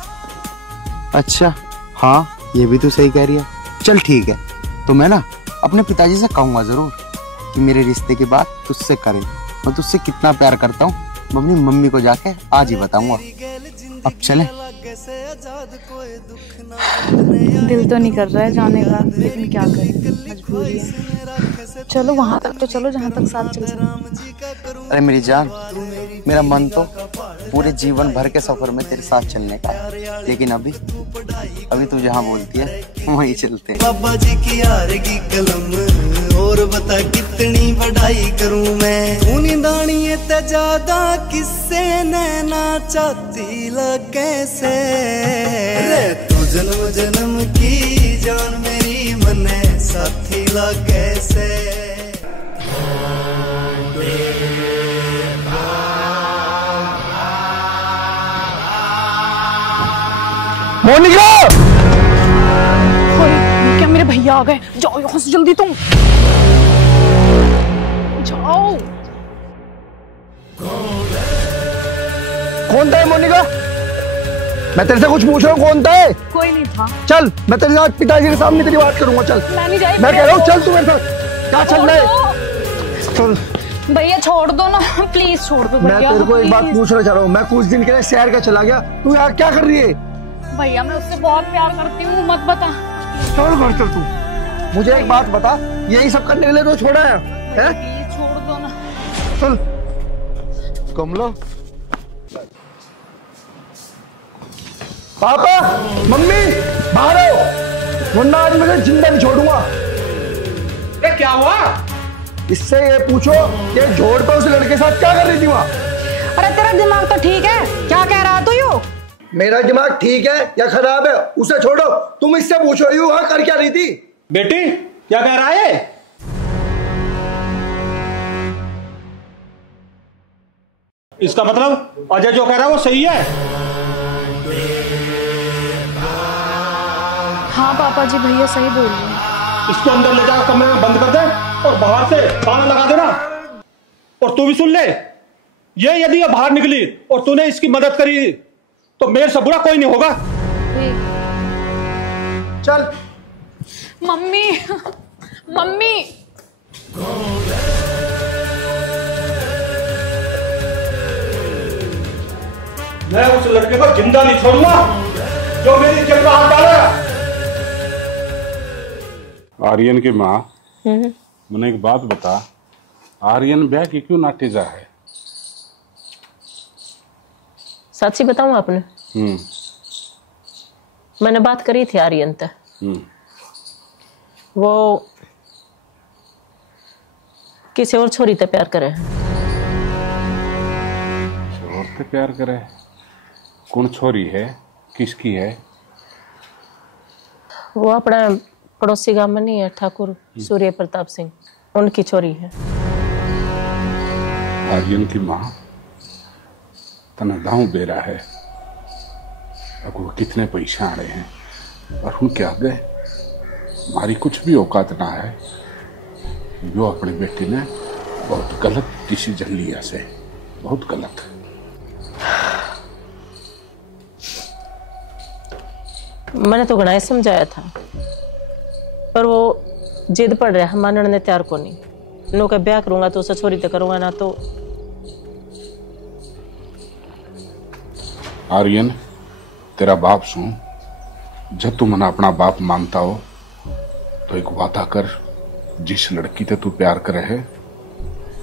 अच्छा हाँ, ये भी तो सही कह रही है। चल ठीक है, तो मैं ना अपने पिताजी से कहूंगा जरूर कि मेरे रिश्ते की बात तुझसे करे। मैं तुझसे कितना प्यार करता हूँ अपनी मम्मी को जाके आज ही बताऊंगा। अब चले? दिल तो नहीं कर रहा है जाने का, लेकिन क्या करें, मजबूरी है। चलो वहां तक तो चलो जहां तक साथ चल सकते। अरे मेरी जान, मेरा मन तो पूरे जीवन भर के सफर में तेरे साथ चलने का, लेकिन अभी तू जहाँ बोलती है वहीं चलते हैं। बाबा जी की यार की कलम, और बता कितनी बढ़ाई करूं मैं। तू निदानी ते ज्यादा किससे नैना चाहती लगे से। तू जन्म जन्म की जान मेरी मने साथी लगे से। मोनिका! क्या मेरे भैया आ गए? जाओ यहाँ से जल्दी तुम, जाओ। कौन था मोनिका? मैं तेरे से कुछ पूछ रहा हूँ, कौन था? कोई नहीं था। चल, मैं तेरे साथ पिताजी के सामने तेरी बात करूंगा। चल, मैं नहीं जाएगी। मैं कह रहा हूँ चल, तू मेरे साथ। क्या चल रहा है? चल भैया, छोड़ दो ना प्लीज, छोड़ दो भैया। मैं तेरे को एक बात पूछना चाह रहा हूँ। मैं कुछ दिन के लिए शहर का चला गया, तू यहाँ क्या कर रही है? भैया मैं उससे बहुत प्यार करती हूँ, मत बता। चल घर चल। तू मुझे एक बात बता, यही सब करने के लिए तो छोड़ा है? प्लीज छोड़ दो ना। चल कमला, पापा, मम्मी, बाहर आओ, वरना आज मैं जिंदा नहीं छोड़ूंगा। क्या हुआ? इससे ये पूछो कि जोड़ पे उस लड़के के साथ क्या कर रही थी वहां? अरे तेरा दिमाग तो ठीक है, क्या कह रहा तू यू? मेरा दिमाग ठीक है या खराब है उसे छोड़ो, तुम इससे पूछो यू वहां कर क्या रही थी? बेटी क्या कह रहा है? इसका मतलब अजय जो कह रहा है वो सही है? हाँ पापा जी, भैया सही बोल रहे हैं। इसको अंदर ले जाकर कमरे में बंद कर दे और बाहर से ताला लगा देना। और तू भी सुन ले, ये यदि ये बाहर निकली और तूने इसकी मदद करी तो मेरे से बुरा कोई नहीं होगा। चल। Mummy, mummy. मैं उस लड़के को जिंदा नहीं छोड़ूंगा जो मेरी इज्जत पर हाथ डाला। आर्यन की माँ, मुझे एक बात बता, आर्यन ब्याह की क्यों नाटेजा है? सच्ची बताऊं आपने? मैंने बात करी थी आर्यन से। वो किसी और छोरी से प्यार करे हैं। और से प्यार करे? कौन छोरी है, किसकी है? वो अपना पड़ोसी गांव में नहीं है, ठाकुर सूर्य प्रताप सिंह, उनकी छोरी है। आर्यन की माँ तना दाऊ बेरा है, अब वो कितने पैसे आ रहे हैं और उनके आगे हमारी कुछ भी औकात ना है। जो अपने बेटे ने बहुत गलत डिसीजन लिया से, बहुत गलत। मैंने तो गणाए समझाया था पर वो जिद पड़ रहा है, मानने ने तैयार को नहीं। नो के ब्याह करूंगा तो उसे छोरी तो करूंगा ना। तो आर्यन, तेरा बाप सुन, जब तू मना अपना बाप मानता हो तो एक वादा कर, जिस लड़की से तू प्यार करे है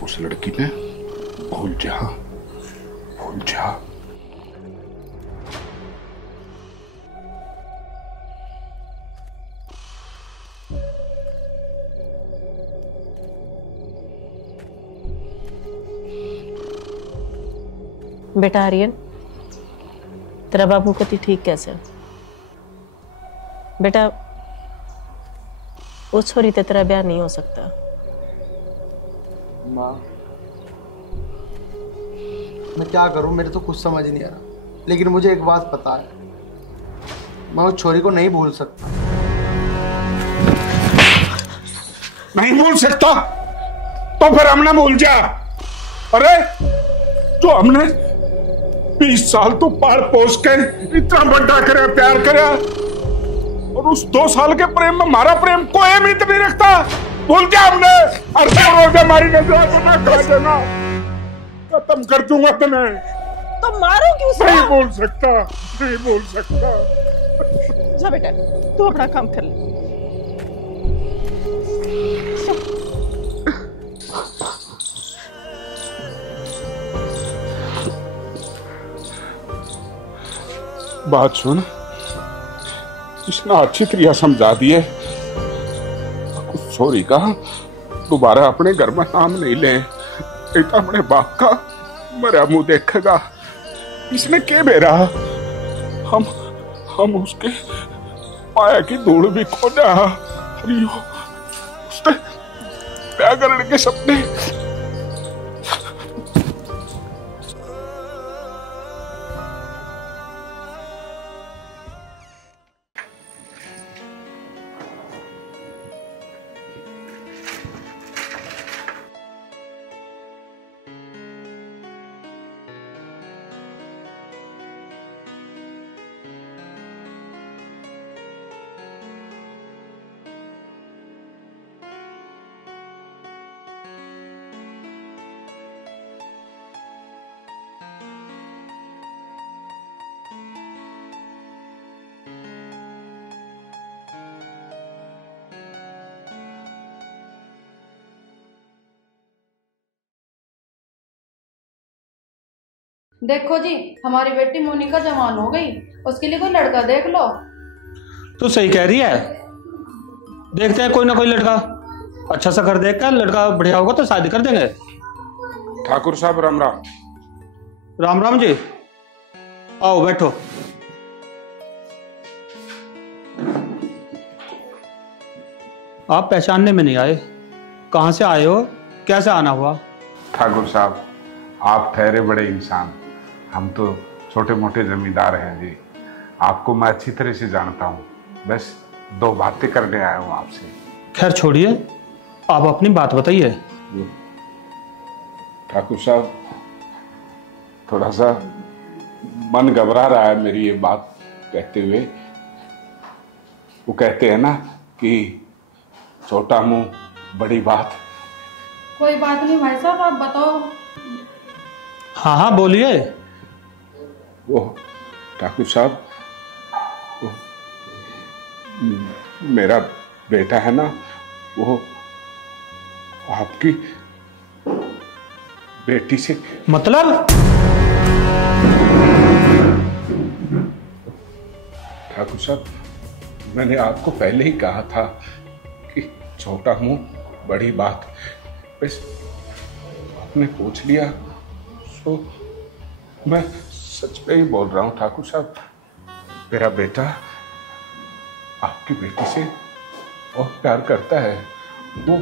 उस लड़की ने भूल जा, भूल जा। बेटा आर्यन, तेरा बाबू कति ठीक कैसे? बेटा उस छोरी से तेरा ब्याह नहीं हो सकता। माँ, मैं क्या करूं, मेरे तो कुछ समझ नहीं आ रहा, लेकिन मुझे एक बात पता है, मैं उस छोरी को नहीं भूल सकता। नहीं भूल सकता तो फिर हमने भूल जा। अरे जो हमने 20 साल तो पार पोस के इतना बड़ा करे, प्यार करे, और उस 2 साल के प्रेम में हमारा प्रेम कोई अहमियत नहीं रखता। भूल गया हमने। रोज हमारी नजर खा देना, खत्म कर दूंगा तुम्हें। तो मारो क्यों? नहीं भूल सकता, नहीं भूल सकता। जा बेटा, तू अपना काम कर ले। बात सुन, इसने अच्छी तरह समझा दिए, सॉरी का दोबारा अपने घर में नाम नहीं ले, तो अपने बाप का मरा मुंह देखेगा। इसने क्या बेरा, हम उसके पाया की धूल भी खो जा, उसने प्यार करने के सपने। देखो जी, हमारी बेटी मोनिका जवान हो गई, उसके लिए कोई लड़का देख लो। तू सही कह रही है, देखते हैं कोई ना कोई लड़का अच्छा सा कर देख कर, लड़का बढ़िया होगा तो शादी कर देंगे। ठाकुर साहब राम राम। राम राम जी, आओ बैठो। आप पहचानने में नहीं आए, कहां से आए हो, कैसे आना हुआ? ठाकुर साहब आप ठहरे बड़े इंसान, हम तो छोटे मोटे जमींदार हैं जी। आपको मैं अच्छी तरह से जानता हूँ, बस 2 बातें करने आया हूँ आपसे। खैर छोड़िए, आप अपनी बात बताइए। ठाकुर साहब थोड़ा सा मन घबरा रहा है मेरी ये बात कहते हुए। वो कहते हैं ना कि छोटा मुंह बड़ी बात। कोई बात नहीं भाई साहब, आप बताओ। हाँ हाँ बोलिए। वो ठाकुर साहब, वो मेरा बेटा है ना, वो आपकी बेटी से। मतलब? ठाकुर साहब मैंने आपको पहले ही कहा था कि छोटा मुंह बड़ी बात, बस आपने पूछ लिया तो मैं सच में ही बोल रहा हूँ। ठाकुर साहब मेरा बेटा आपकी बेटी से बहुत प्यार करता है, वो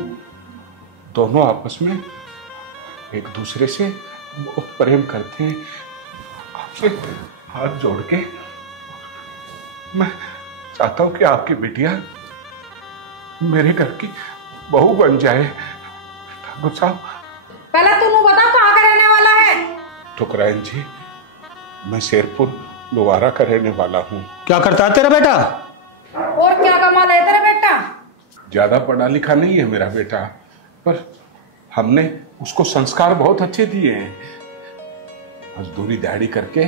दोनों आपस में एक दूसरे से बहुत प्रेम करते हैं। आपसे हाथ जोड़ के मैं चाहता हूं कि आपकी बिटिया मेरे घर की बहू बन जाए। ठाकुर साहब पहले तुम बताओ कहाँ का रहने वाला है? ठुकराइन जी, मैं शेरपुर लोहारा का रहने वाला हूँ। क्या करता है तेरा बेटा? और क्या कमाल है तेरा बेटा? ज्यादा पढ़ा लिखा नहीं है मेरा बेटा, पर हमने उसको संस्कार बहुत अच्छे दिए हैं। मजदूरी दिहाड़ी करके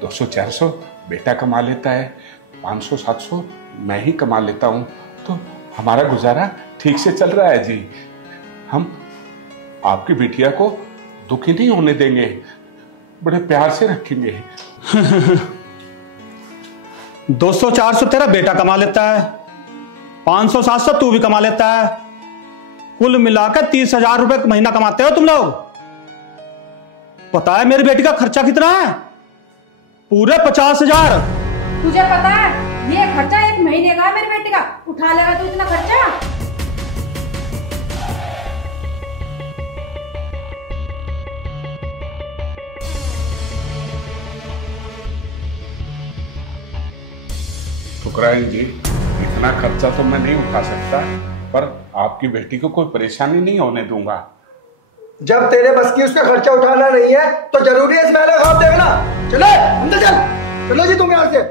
200-400 बेटा कमा लेता है, 500-700 मैं ही कमा लेता हूँ, तो हमारा गुजारा ठीक से चल रहा है जी। हम आपकी बिटिया को दुखी नहीं होने देंगे, बड़े प्यार से रखेंगे। 200-400 तेरा बेटा कमा लेता है, 500-700 तू भी कमा लेता है, कुल मिलाकर 30,000 रुपए महीना कमाते हो तुम लोग। पता है मेरी बेटी का खर्चा कितना है? पूरे 50,000। तुझे पता है ये खर्चा 1 महीने का है मेरी बेटी का, उठा लेगा तू इतना खर्चा? ठुकराइन जी, इतना खर्चा तो मैं नहीं उठा सकता, पर आपकी बेटी को कोई परेशानी नहीं होने दूंगा। जब तेरे बस की उसका खर्चा उठाना नहीं है तो जरूरी है इस महल का ख्वाब देखना। चले अंदर चल, चलो जी तुम यहां से।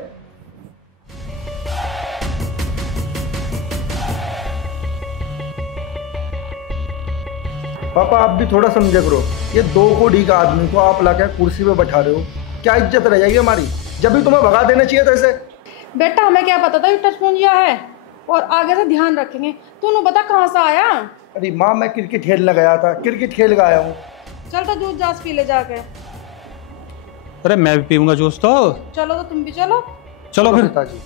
पापा आप भी थोड़ा समझे करो, ये 2 कोड़ी का आदमी को आप लाके कुर्सी पे बैठा रहे हो, क्या इज्जत रह जाएगी हमारी? जब भी तुम्हें भगा देना चाहिए था इसे। बेटा हमें क्या पता था ये टचपुंजिया है, और आगे से ध्यान रखेंगे। तूने बता कहाँ से आया? अरे माँ मैं क्रिकेट खेलने गया था, क्रिकेट खेल के आया हूँ। चल तो जूस जास पी ले जाके। अरे मैं भी पीऊंगा जूस तो। चलो तो तुम भी चलो। चलो फिर। पिताजी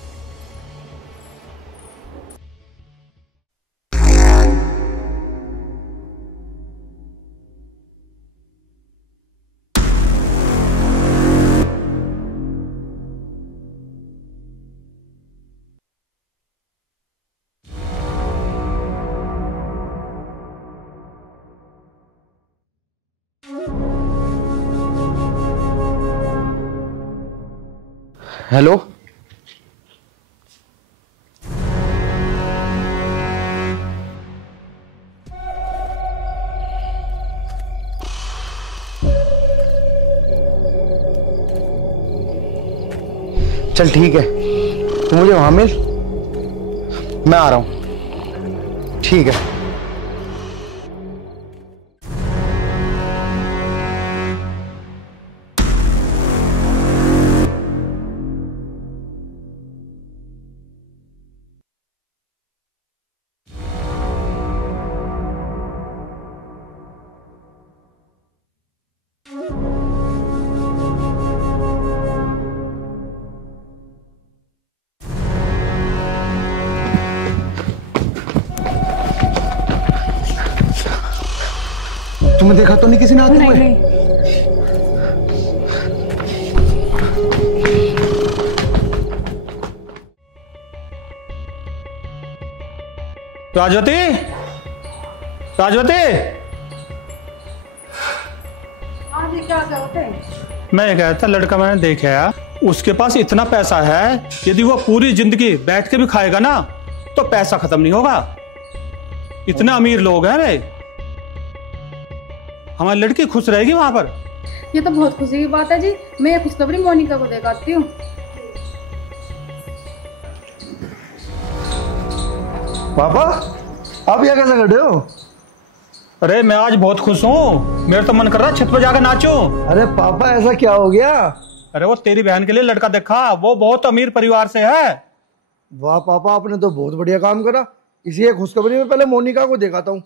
हेलो, चल ठीक है, तू मुझे वहां मिल, मैं आ रहा हूं। ठीक है। तुम्हें देखा तो नहीं किसी ने आते हुए? नहीं। राजवती, राजवती, हाँ जी, क्या होते हैं? मैं ये कह रहा था, लड़का मैंने देखा, उसके पास इतना पैसा है, यदि वो पूरी जिंदगी बैठ के भी खाएगा ना तो पैसा खत्म नहीं होगा। इतने अमीर लोग हैं रे। हमारी लड़की खुश रहेगी वहां पर। ये तो बहुत खुशी की बात है जी। मैं ये खुशखबरी मोनिका को देखाती हूँ। पापा, आप यहाँ कैसे खड़े हो? अरे मैं आज बहुत खुश हूँ, मेरा तो मन कर रहा है छत पर जाकर नाचूं। अरे पापा, ऐसा क्या हो गया? अरे वो तेरी बहन के लिए लड़का देखा, वो बहुत अमीर परिवार से है। वाह पापा, आपने तो बहुत बढ़िया काम करा। इसी खुशखबरी में पहले मोनिका को दिखाता हूँ।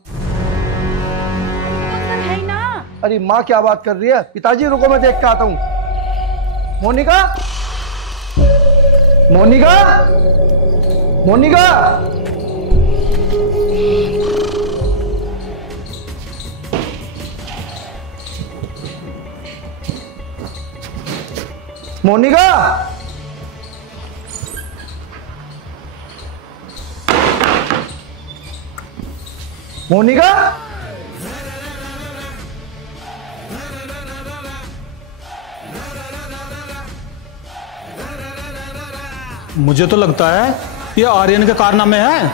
है ना? अरे माँ क्या बात कर रही है? पिताजी रुको, मैं देख के आता हूँ। मोनिका, मोनिका, मोनिका, मोनिका, मोनिका, मुझे तो लगता है ये आर्यन के कारनामे हैं।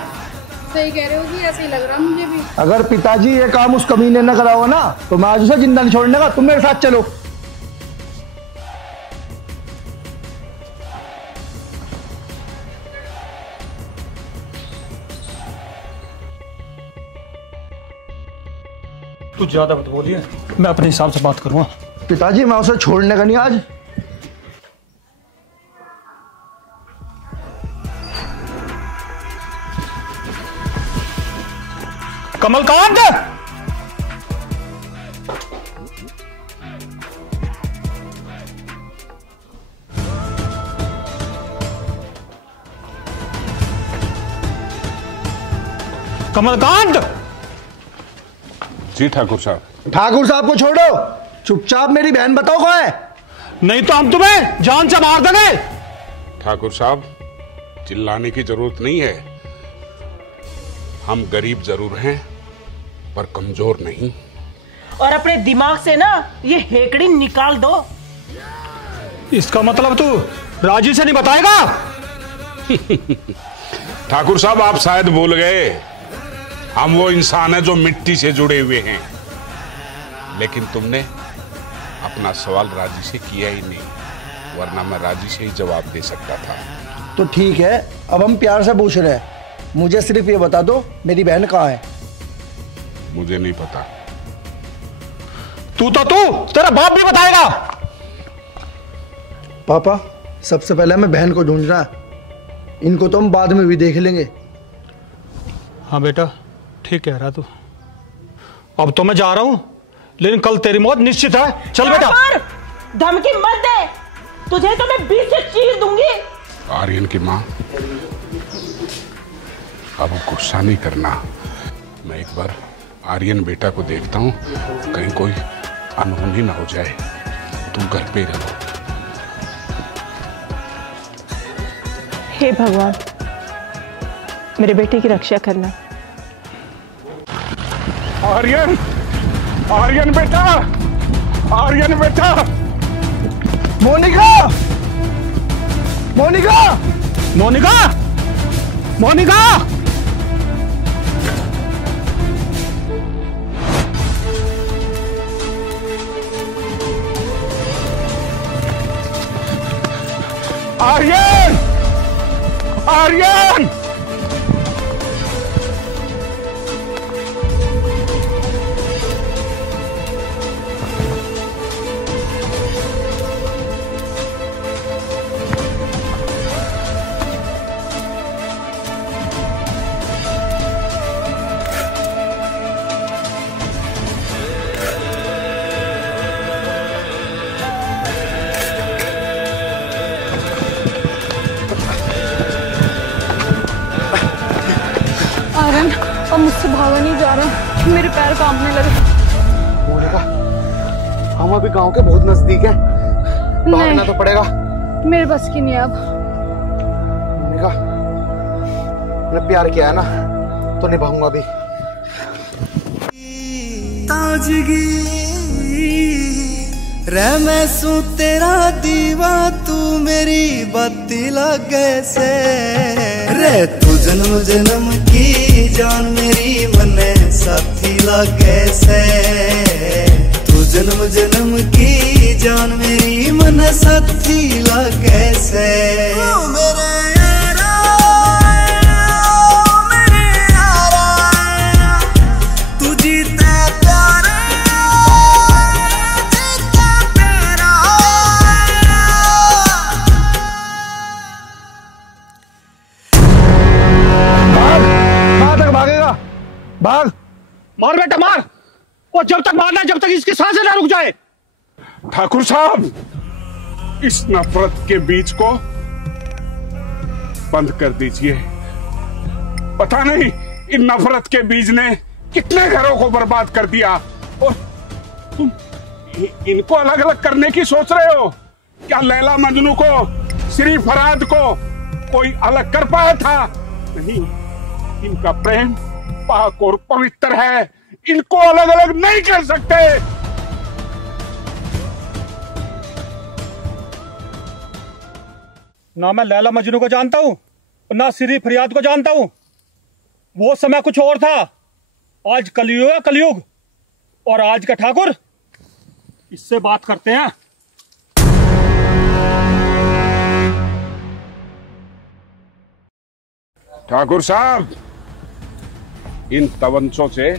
सही कह रहे हो जी, ऐसे ही लग रहा मुझे भी। अगर पिताजी ये काम उस कमीने ने करा होगा ना तो मैं आज उसे जिंदा नहीं छोड़ने का। तुम मेरे साथ चलो। तू ज्यादा मत बोलिए, मैं अपने हिसाब से बात करूंगा। पिताजी, मैं उसे छोड़ने का नहीं आज। कमलकांत, कमलकांत। जी ठाकुर साहब। ठाकुर साहब को छोड़ो, चुपचाप मेरी बहन बताओ कौन है। नहीं तो हम तुम्हें जान से मार देंगे। ठाकुर साहब, चिल्लाने की जरूरत नहीं है। हम गरीब जरूर हैं पर कमजोर नहीं। और अपने दिमाग से ना ये हेकड़ी निकाल दो। इसका मतलब तू राजी से नहीं बताएगा? ठाकुर साहब, आप शायद भूल गए, हम वो इंसान हैं जो मिट्टी से जुड़े हुए हैं। लेकिन तुमने अपना सवाल राजी से किया ही नहीं, वरना मैं राजी से ही जवाब दे सकता था। तो ठीक है, अब हम प्यार से पूछ रहे हैं। मुझे सिर्फ ये बता दो, मेरी बहन कहाँ है? मुझे नहीं पता। तू तेरा बाप भी बताएगा। पापा, सबसे पहले हमें बहन को ढूंढना है। इनको तो हम बाद में भी देख लेंगे। हाँ बेटा, ठीक कह रहा तू। अब तो मैं जा रहा हूं, लेकिन कल तेरी मौत निश्चित है। चल बेटा। धमकी मत दे, तुझे तो मैं बीच से चीर दूंगी। आर्यन की माँ, अब गुस्सा नहीं करना। मैं एक बार आर्यन बेटा को देखता हूँ, कहीं कोई अनहोनी ना हो जाए। तुम घर पे ही रहो। हे भगवान, मेरे बेटे की रक्षा करना। आर्यन, आर्यन बेटा, आर्यन बेटा। मोनिका, मोनिका, मोनिका, मोनिका। आर्यन, आर्यन। आर्यन, अब मुझसे भागा नहीं जा रहा, मेरे पैर कांपने लगे। मोनिका, हम अभी गांव के बहुत नजदीक है, भागना तो पड़ेगा। मेरे बस की नहीं अब। मोनिका, मैंने प्यार किया है ना, तो निभाऊंगा भी। ताजगी रह मैं सू तेरा दीवा, तू मेरी बाती लागे से रे, तू जन्म जन्म की जान मेरी मने साथी लागे से, तू जन्म जन्म की जान मेरी मन साथी लागे से। मेरे भाग, मार बेटा मार, वो जब तक मारना जब तक इसकी सांसें ना रुक जाए। ठाकुर साहब, इस नफरत के बीज को बंद कर दीजिए। पता नहीं इन नफरत के बीज ने कितने घरों को बर्बाद कर दिया, और तुम इनको अलग अलग करने की सोच रहे हो क्या? लैला मजनू को, श्री फरहाद को कोई अलग कर पाया था? नहीं, इनका प्रेम पाक और पवित्र है, इनको अलग अलग नहीं कर सकते। ना मैं लैला मजनू को जानता हूं, ना श्री फरियाद को जानता हूं। वो समय कुछ और था, आज कलयुग है कलयुग, और आज का ठाकुर इससे बात करते हैं। ठाकुर साहब, इन तवंचों से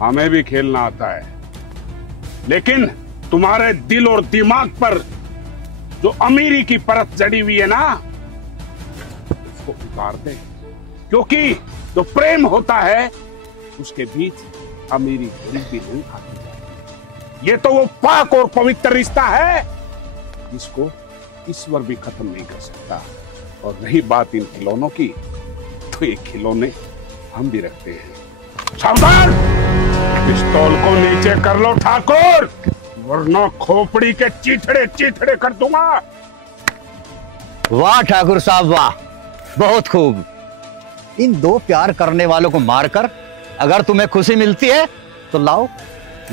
हमें भी खेलना आता है, लेकिन तुम्हारे दिल और दिमाग पर जो अमीरी की परत जड़ी हुई है ना, उसको उतार दे, क्योंकि जो प्रेम होता है उसके बीच अमीरी गरीबी नहीं आती। ये तो वो पाक और पवित्र रिश्ता है जिसको ईश्वर भी खत्म नहीं कर सकता। और रही बात इन खिलौनों की, तो ये खिलौने हम भी रखते हैं। सावधान, पिस्तौल को नीचे कर लो ठाकुर, वरना खोपड़ी के चीथड़े चीथड़े कर दूंगा। वाह ठाकुर साहब वाह, बहुत खूब। इन दो प्यार करने वालों को मारकर अगर तुम्हें खुशी मिलती है तो लाओ,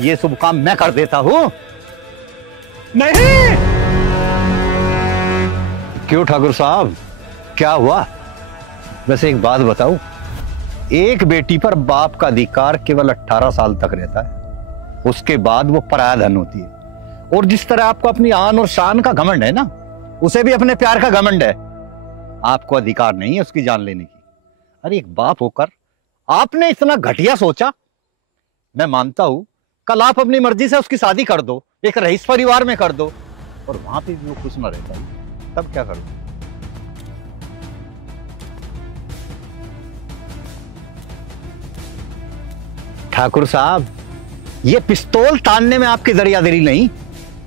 ये शुभ काम मैं कर देता हूं। नहीं। क्यों ठाकुर साहब, क्या हुआ? वैसे एक बात बताऊं, एक बेटी पर बाप का अधिकार केवल 18 साल तक रहता है, उसके बाद वो पराया धन होती है। और जिस तरह आपको अपनी आन और शान का घमंड है ना, उसे भी अपने प्यार का घमंड है। आपको अधिकार नहीं है उसकी जान लेने की। अरे एक बाप होकर आपने इतना घटिया सोचा। मैं मानता हूं कल आप अपनी मर्जी से उसकी शादी कर दो, एक रईस परिवार में कर दो, और वहां पे भी वो खुश न रहता, तब क्या करो? ठाकुर साहब, ये पिस्तौल तानने में आपकी दरियादिली नहीं।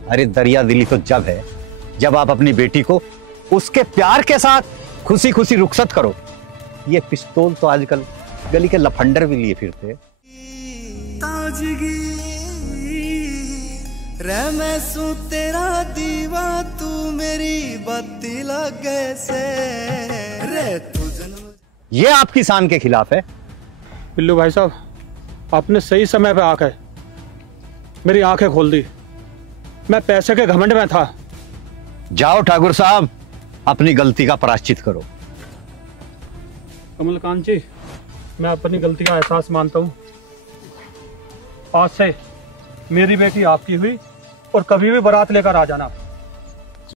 अरे दरियादिली तो जब है जब आप अपनी बेटी को उसके प्यार के साथ खुशी खुशी रुखसत करो। ये पिस्तौल तो आजकल गली के लफंडर भी लिए फिरते हैं। ताजगी रह मैं सू तेरा दीवा, तू मेरी बाती लागे से रे, तू जन्म। ये आपकी शान के खिलाफ है। पिल्लू भाई साहब, आपने सही समय पे आकर मेरी आंखें खोल दी। मैं पैसे के घमंड में था। जाओ ठाकुर साहब, अपनी गलती का प्रायश्चित करो। कमलकांत जी, मैं अपनी गलती का एहसास मानता हूँ। आज से मेरी बेटी आपकी हुई, और कभी भी बारात लेकर आ जाना।